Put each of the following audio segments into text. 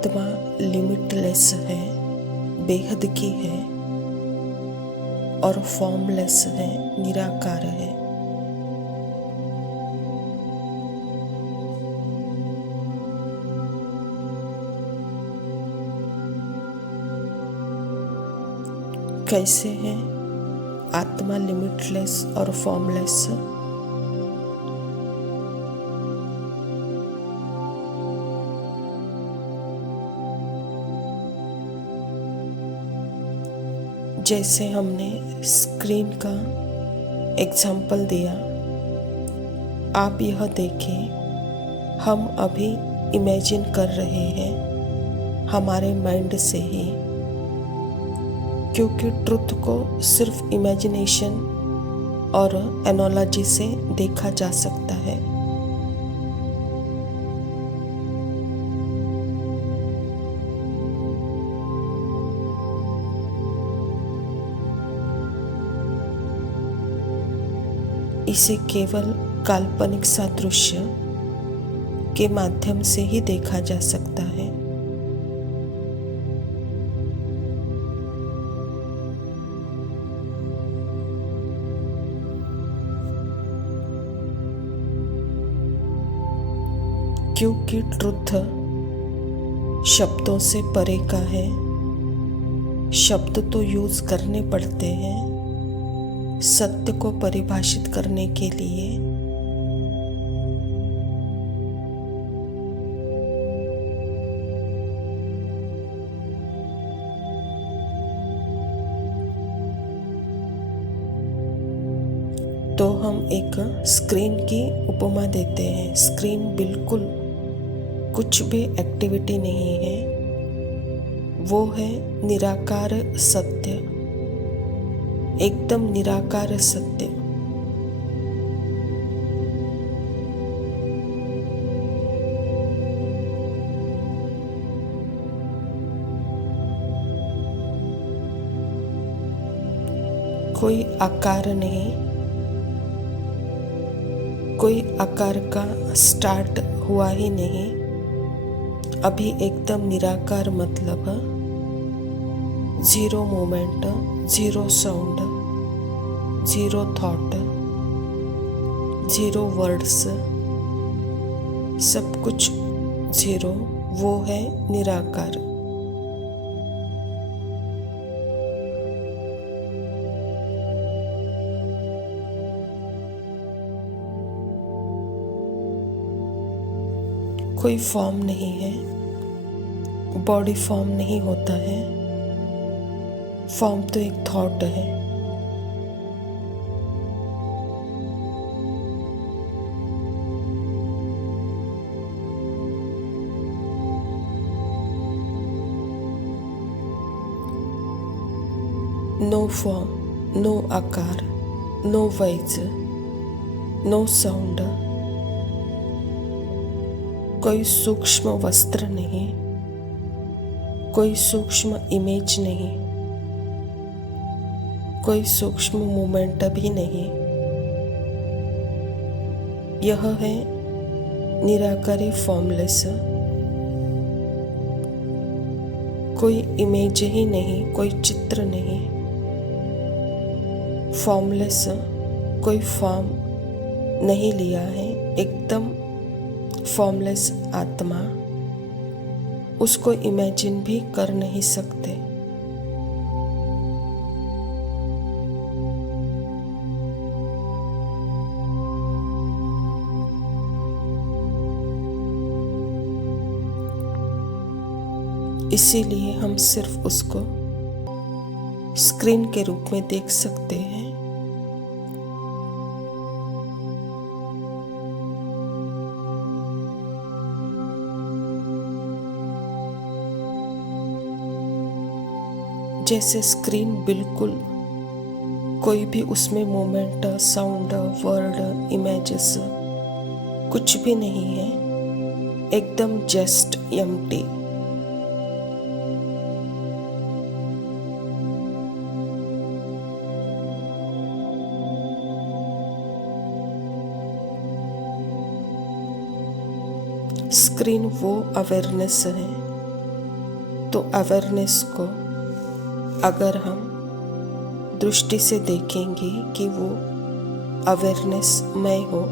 आत्मा लिमिटलेस है, बेहद की है और फॉर्मलेस है, निराकार है। कैसे है आत्मा लिमिटलेस और फॉर्मलेस? जैसे हमने स्क्रीन का एग्जाम्पल दिया, आप यह देखें, हम अभी इमेजिन कर रहे हैं हमारे माइंड से ही, क्योंकि ट्रुथ को सिर्फ इमेजिनेशन और एनालॉजी से देखा जा सकता है। इसे केवल काल्पनिक सादृश्य के माध्यम से ही देखा जा सकता है। क्योंकि ट्रुथ शब्दों से परे का है। शब्द तो यूज करने पड़ते हैं सत्य को परिभाषित करने के लिए। तो हम एक स्क्रीन की उपमा देते हैं। स्क्रीन बिल्कुल कुछ भी एक्टिविटी नहीं है, वो है निराकार सत्य, एकदम निराकार सत्य। कोई आकार नहीं, कोई आकार का स्टार्ट हुआ ही नहीं, अभी एकदम निराकार, मतलब zero moment, zero sound, zero thought, zero words, सब कुछ जीरो, वो है निराकार। कोई फॉर्म नहीं है, बॉडी फॉर्म नहीं होता है, फॉर्म तो एक थॉट है। नो फॉर्म, नो आकार, नो वॉइस, नो साउंड, कोई सूक्ष्म वस्त्र नहीं, कोई सूक्ष्म इमेज नहीं, कोई सूक्ष्म मूवमेंट भी नहीं। यह है निराकारी फॉर्मलेस। कोई इमेज ही नहीं, कोई चित्र नहीं, फॉर्मलेस, कोई फॉर्म नहीं लिया है, एकदम फॉर्मलेस आत्मा। उसको इमेजिन भी कर नहीं सकते। इसीलिए हम सिर्फ उसको स्क्रीन के रूप में देख सकते हैं। जैसे स्क्रीन बिल्कुल कोई भी उसमें मोमेंट, साउंड, वर्ड, इमेजेस कुछ भी नहीं है, एकदम जस्ट एम्प्टी। स्क्रीन वो अवेयरनेस है तो अवेयरनेस को अगर हम दृष्टि से देखेंगे कि वो अवेयरनेस मैं हूँ,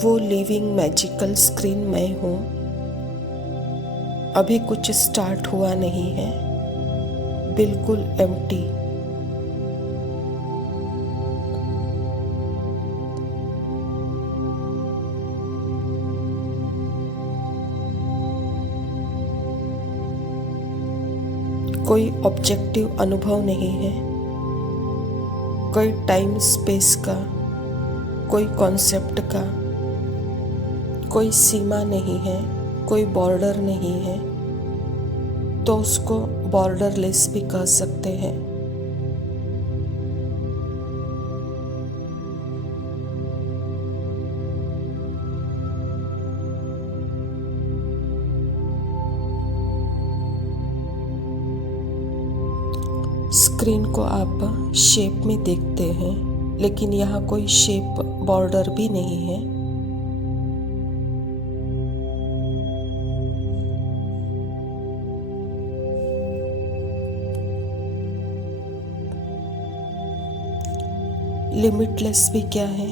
वो लिविंग मैजिकल स्क्रीन मैं हूँ। अभी कुछ स्टार्ट हुआ नहीं है, बिल्कुल एम्प्टी। कोई ऑब्जेक्टिव अनुभव नहीं है, कोई टाइम स्पेस का, कोई कॉन्सेप्ट का कोई सीमा नहीं है, कोई बॉर्डर नहीं है, तो उसको बॉर्डरलेस भी कह सकते हैं। स्क्रीन को आप शेप में देखते हैं, लेकिन यहाँ कोई शेप बॉर्डर भी नहीं है। लिमिटलेस भी क्या है?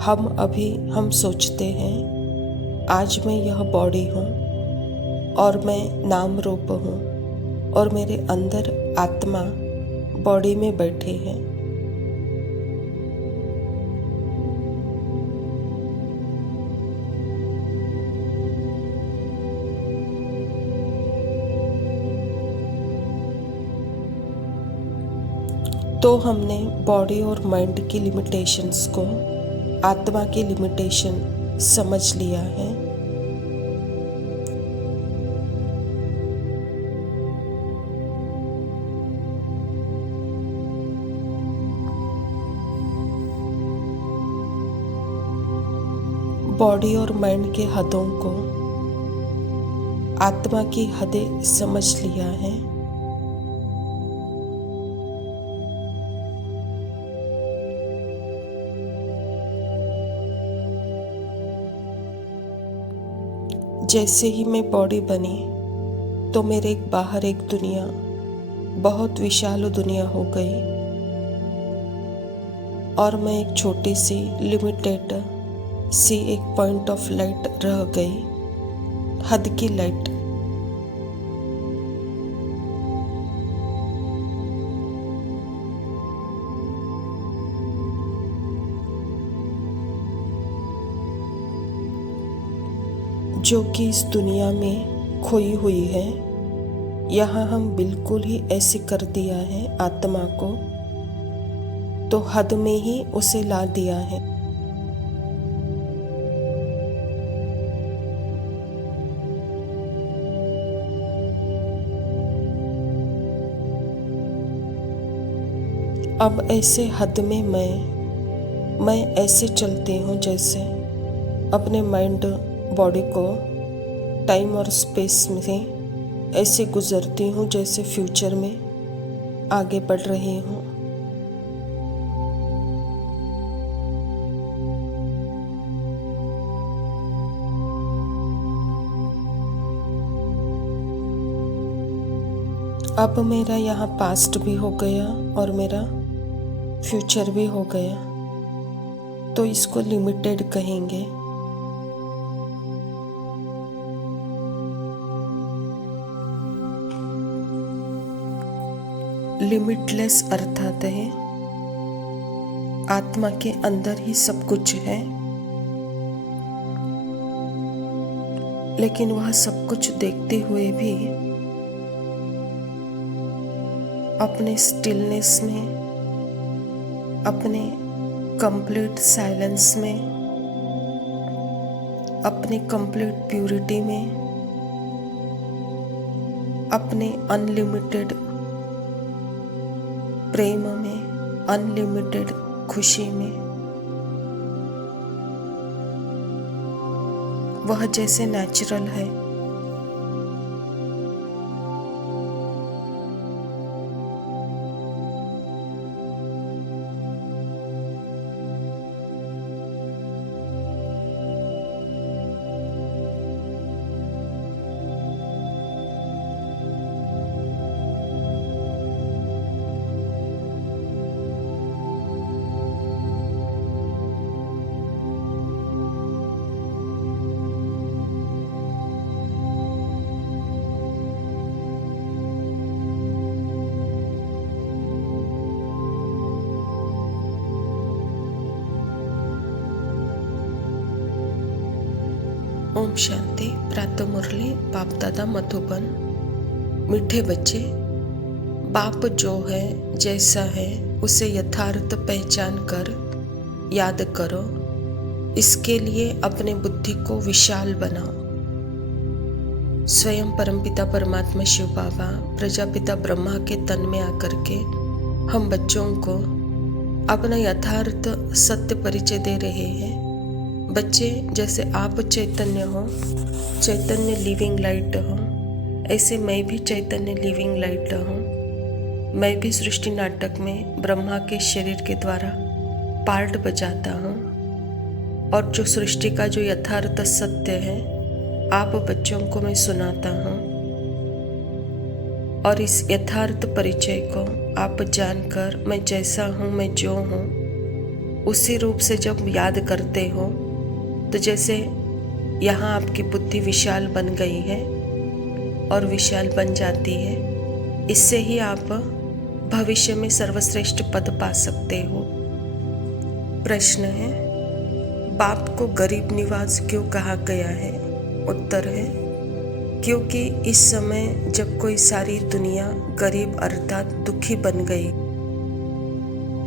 हम सोचते हैं आज मैं यह बॉडी हूँ और मैं नाम रूप हूँ और मेरे अंदर आत्मा बॉडी में बैठे हैं। तो हमने बॉडी और माइंड की लिमिटेशंस को आत्मा की लिमिटेशन समझ लिया है। बॉडी और माइंड के हदों को आत्मा की हदें समझ लिया है। जैसे ही मैं बॉडी बनी तो मेरे बाहर एक दुनिया, बहुत विशाल दुनिया हो गई और मैं एक छोटी सी लिमिटेड सी एक पॉइंट ऑफ लाइट रह गई, हद की लाइट। जो कि इस दुनिया में खोई हुई है। यहाँ हम बिल्कुल ही ऐसे कर दिया है आत्मा को, तो हद में ही उसे ला दिया है। अब ऐसे हद में मैं ऐसे चलती हूँ जैसे अपने माइंड बॉडी को टाइम और स्पेस में ऐसे गुजरती हूँ जैसे फ्यूचर में आगे बढ़ रही हूँ। अब मेरा यहाँ पास्ट भी हो गया और मेरा फ्यूचर भी हो गया, तो इसको लिमिटेड कहेंगे। लिमिटलेस अर्थात है आत्मा के अंदर ही सब कुछ है, लेकिन वह सब कुछ देखते हुए भी अपने स्टिलनेस में, अपने कंप्लीट साइलेंस में, अपने कंप्लीट प्यूरिटी में, अपने अनलिमिटेड प्रेम में, अनलिमिटेड खुशी में, वह जैसे नेचुरल है। ओम शांति। प्रातः मुरली बाप दादा मधुबन। मीठे बच्चे, बाप जो है जैसा है उसे यथार्थ पहचान कर याद करो। इसके लिए अपने बुद्धि को विशाल बनाओ। स्वयं परमपिता परमात्मा शिव बाबा प्रजापिता ब्रह्मा के तन में आकर के हम बच्चों को अपना यथार्थ सत्य परिचय दे रहे हैं। बच्चे, जैसे आप चैतन्य हो, चैतन्य लिविंग लाइट हो, ऐसे मैं भी चैतन्य लिविंग लाइट हूँ। मैं भी सृष्टि नाटक में ब्रह्मा के शरीर के द्वारा पार्ट बजाता हूँ और जो सृष्टि का जो यथार्थ सत्य है आप बच्चों को मैं सुनाता हूँ। और इस यथार्थ परिचय को आप जानकर मैं जैसा हूँ, मैं जो हूँ उसी रूप से जब याद करते हो तो जैसे यहाँ आपकी बुद्धि विशाल बन गई है और विशाल बन जाती है, इससे ही आप भविष्य में सर्वश्रेष्ठ पद पा सकते हो। प्रश्न है, बाप को गरीब निवाज क्यों कहा गया है? उत्तर है, क्योंकि इस समय जब कोई सारी दुनिया गरीब अर्थात दुखी बन गई,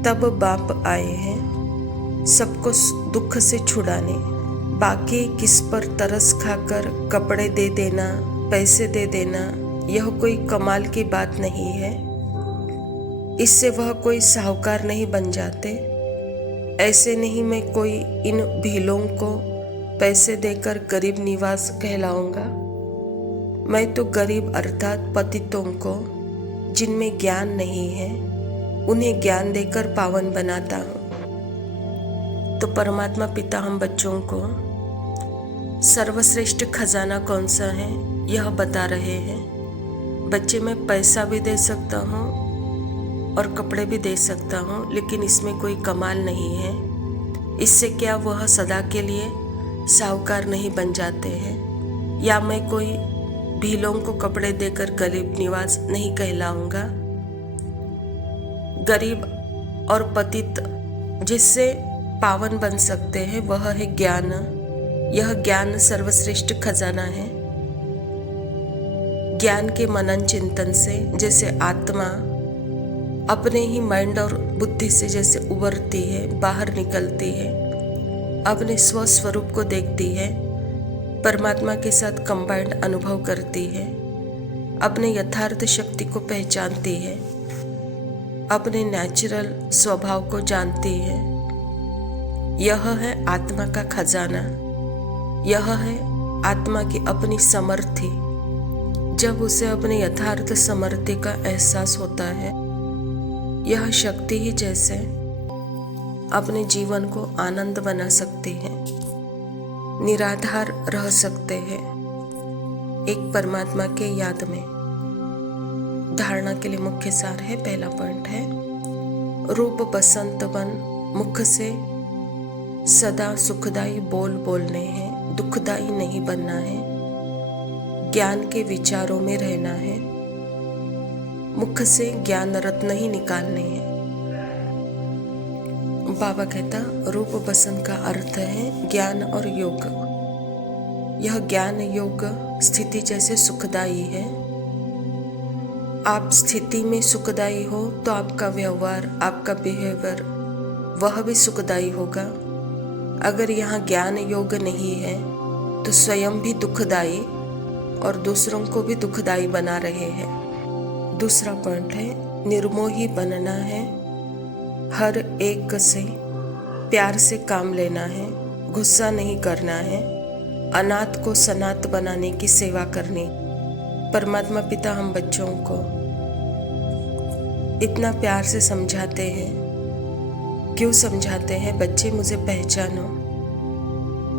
तब बाप आए हैं सबको दुख से छुड़ाने। बाकी किस पर तरस खाकर कपड़े दे देना, पैसे दे देना, यह कोई कमाल की बात नहीं है। इससे वह कोई साहूकार नहीं बन जाते। ऐसे नहीं मैं कोई इन भीलों को पैसे देकर गरीब निवास कहलाऊंगा। मैं तो गरीब अर्थात पतितों को जिनमें ज्ञान नहीं है उन्हें ज्ञान देकर पावन बनाता हूँ। तो परमात्मा पिता हम बच्चों को सर्वश्रेष्ठ खजाना कौन सा है यह बता रहे हैं। बच्चे, मैं पैसा भी दे सकता हूँ और कपड़े भी दे सकता हूँ, लेकिन इसमें कोई कमाल नहीं है। इससे क्या वह सदा के लिए साहूकार नहीं बन जाते हैं? या मैं कोई भीलों को कपड़े देकर गरीब निवास नहीं कहलाऊंगा। गरीब और पतित जिससे पावन बन सकते हैं वह है ज्ञान। यह ज्ञान सर्वश्रेष्ठ खजाना है। ज्ञान के मनन चिंतन से जैसे आत्मा अपने ही माइंड और बुद्धि से जैसे उभरती है, बाहर निकलती है, अपने स्वस्वरूप को देखती है, परमात्मा के साथ कंबाइंड अनुभव करती है, अपने यथार्थ शक्ति को पहचानती है, अपने नेचुरल स्वभाव को जानती है। यह है आत्मा का खजाना। यह है आत्मा की अपनी समर्थि। जब उसे अपने यथार्थ समर्थि का एहसास होता है, यह शक्ति ही जैसे अपने जीवन को आनंद बना सकती है, निराधार रह सकते हैं एक परमात्मा के याद में। धारणा के लिए मुख्य सार है। पहला पॉइंट है, रूप बसंत बन मुख से सदा सुखदाई बोल बोलने हैं, दुखदाई नहीं बनना है। ज्ञान के विचारों में रहना है, मुख से ज्ञान रत्न ही निकालने हैं। बाबा कहता, रूप बसंत का अर्थ है ज्ञान और योग। यह ज्ञान योग स्थिति जैसे सुखदाई है। आप स्थिति में सुखदाई हो तो आपका व्यवहार, आपका बिहेवियर वह भी सुखदाई होगा। अगर यहाँ ज्ञान योग नहीं है तो स्वयं भी दुखदाई और दूसरों को भी दुखदाई बना रहे हैं। दूसरा पॉइंट है, निर्मोही बनना है। हर एक से प्यार से काम लेना है, गुस्सा नहीं करना है, अनाथ को सनाथ बनाने की सेवा करनी। परमात्मा पिता हम बच्चों को इतना प्यार से समझाते हैं। क्यों समझाते हैं? बच्चे, मुझे पहचानो,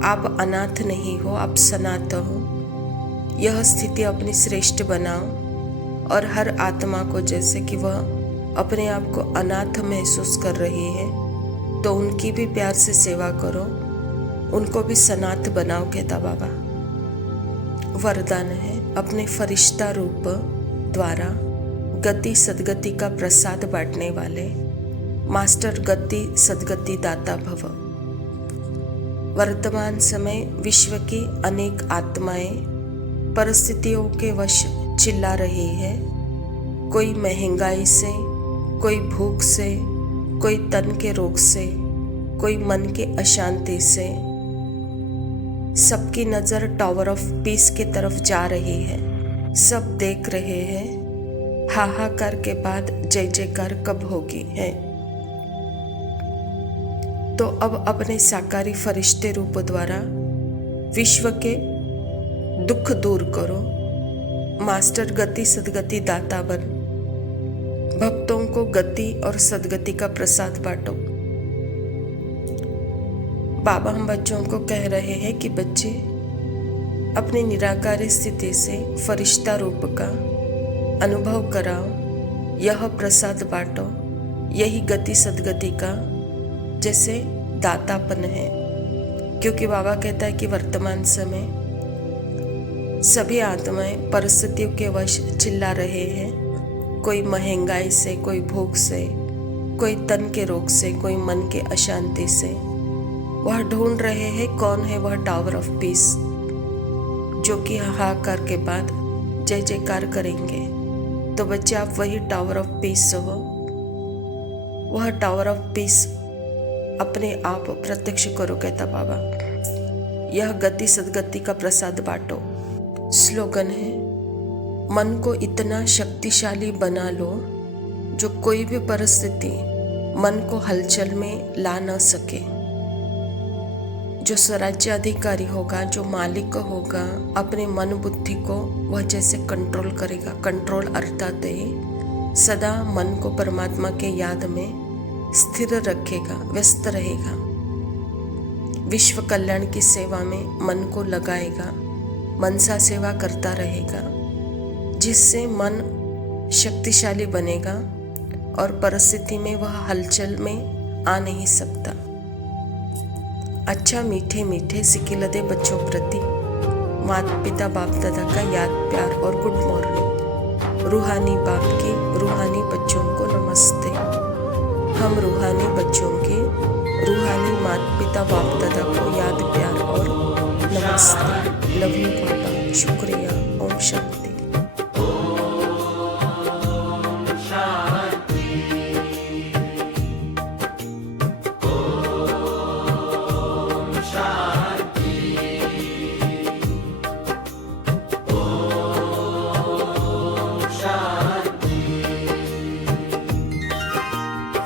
आप अनाथ नहीं हो, आप सनाथ हो। यह स्थिति अपनी श्रेष्ठ बनाओ और हर आत्मा को जैसे कि वह अपने आप को अनाथ महसूस कर रही है तो उनकी भी प्यार से सेवा करो, उनको भी सनाथ बनाओ, कहता बाबा। वरदान है, अपने फरिश्ता रूप द्वारा गति सदगति का प्रसाद बांटने वाले मास्टर गति सदगति दाता भव। वर्तमान समय विश्व की अनेक आत्माएं परिस्थितियों के वश चिल्ला रही है। कोई महंगाई से, कोई भूख से, कोई तन के रोग से, कोई मन के अशांति से। सबकी नजर टावर ऑफ पीस की तरफ जा रही है। सब देख रहे हैं हाहाकार के बाद जय जयकार कब होगी है। तो अब अपने साकारी फरिश्ते रूप द्वारा विश्व के दुख दूर करो। मास्टर गति सदगति दाता बन भक्तों को गति और सदगति का प्रसाद बांटो। बाबा हम बच्चों को कह रहे हैं कि बच्चे अपनी निराकारी स्थिति से फरिश्ता रूप का अनुभव कराओ। यह प्रसाद बांटो। यही गति सदगति का जैसे दातापन है। क्योंकि बाबा कहता है कि वर्तमान समय सभी आत्माएं परिस्थितियों के वश चिल्ला रहे हैं। कोई महंगाई से, कोई भूख से, कोई तन के रोग से, कोई मन के अशांति से। वह ढूंढ रहे हैं कौन है वह टावर ऑफ पीस जो कि हाहाकार के बाद जय जयकार करेंगे। तो बच्चे आप वही टावर ऑफ पीस हो। वह टावर ऑफ पीस अपने आप प्रत्यक्ष करो, कहता बाबा। यह गति सदगति का प्रसाद बांटो। स्लोगन है, मन को इतना शक्तिशाली बना लो जो कोई भी परिस्थिति मन को हलचल में ला न सके। जो स्वराज्य अधिकारी होगा, जो मालिक होगा, अपने मन बुद्धि को वह जैसे कंट्रोल करेगा। कंट्रोल अर्थात सदा मन को परमात्मा के याद में स्थिर रखेगा, व्यस्त रहेगा। विश्व कल्याण की सेवा में मन को लगाएगा, मनसा सेवा करता रहेगा, जिससे मन शक्तिशाली बनेगा और परिस्थिति में वह हलचल में आ नहीं सकता। अच्छा मीठे मीठे सिकिलदे बच्चों प्रति माता पिता बाप दादा का याद प्यार और गुड मॉर्निंग। रूहानी बाप की रूहानी बच्चों को नमस्ते। हम रूहानी बच्चों के रूहानी माता पिता बाप दादा को याद प्यार और नमस्ते। लव यू बाबा। शुक्रिया। ओम शांति।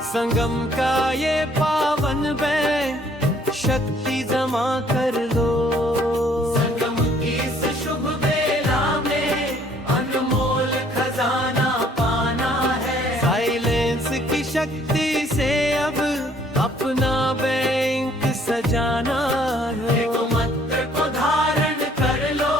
संगम का ये पावन बै शक्ति जमा कर लो। संगम की इस शुभ बेला में अनमोल खजाना पाना है। साइलेंस की शक्ति से अब अपना बैंक सजाना है। एक मंत्र को धारण कर लो,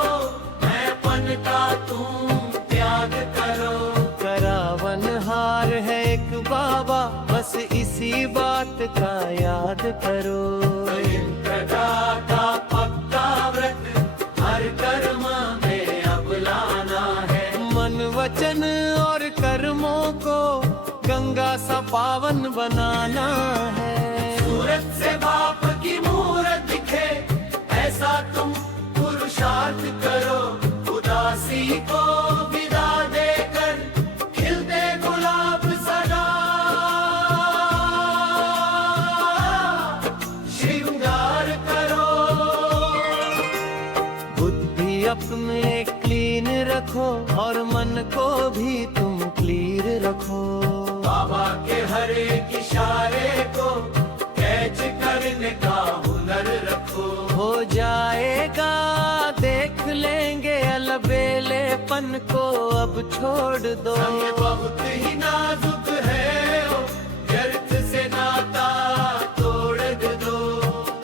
मैंपन का तुम त्याग करो। करावन हार है एक बाबा, बस इसी बात का याद करो। का पक्का व्रत हर कर्म में अब लाना है। मन वचन और कर्मों को गंगा सा पावन बनाना है। सूरत से बाप की मूरत दिखे, ऐसा तुम पुरुषार्थ करो। उदासी को विदा देकर खिलते गुलाब सदा श्रृंगार करो। बुद्धि अपने क्लीन रखो और मन को भी तुम क्लियर रखो। बाबा के हर एक इशारे को कैच करने का हुनर रखो। हो जाएगा देख लेंगे अलबेलेपन को अब छोड़ दो। बहुत ही नाजुक है ओ, व्यर्थ से नाता तोड़ दो।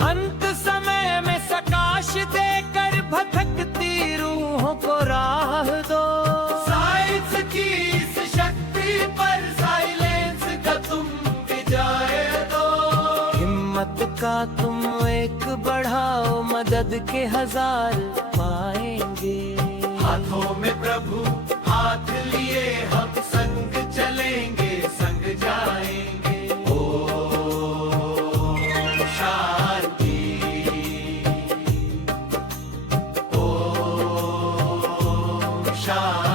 अंत समय में सकाश देकर भटकती रूहों को राह दो। साइंस की इस शक्ति पर साइलेंस का तुम विजय दो। हिम्मत का तुम एक बढ़ाओ, मदद के 1000 पाएंगे। हाथों में प्रभु हाथ लिए हम संग चलेंगे, संग जाएंगे। ओम शांति। इशारे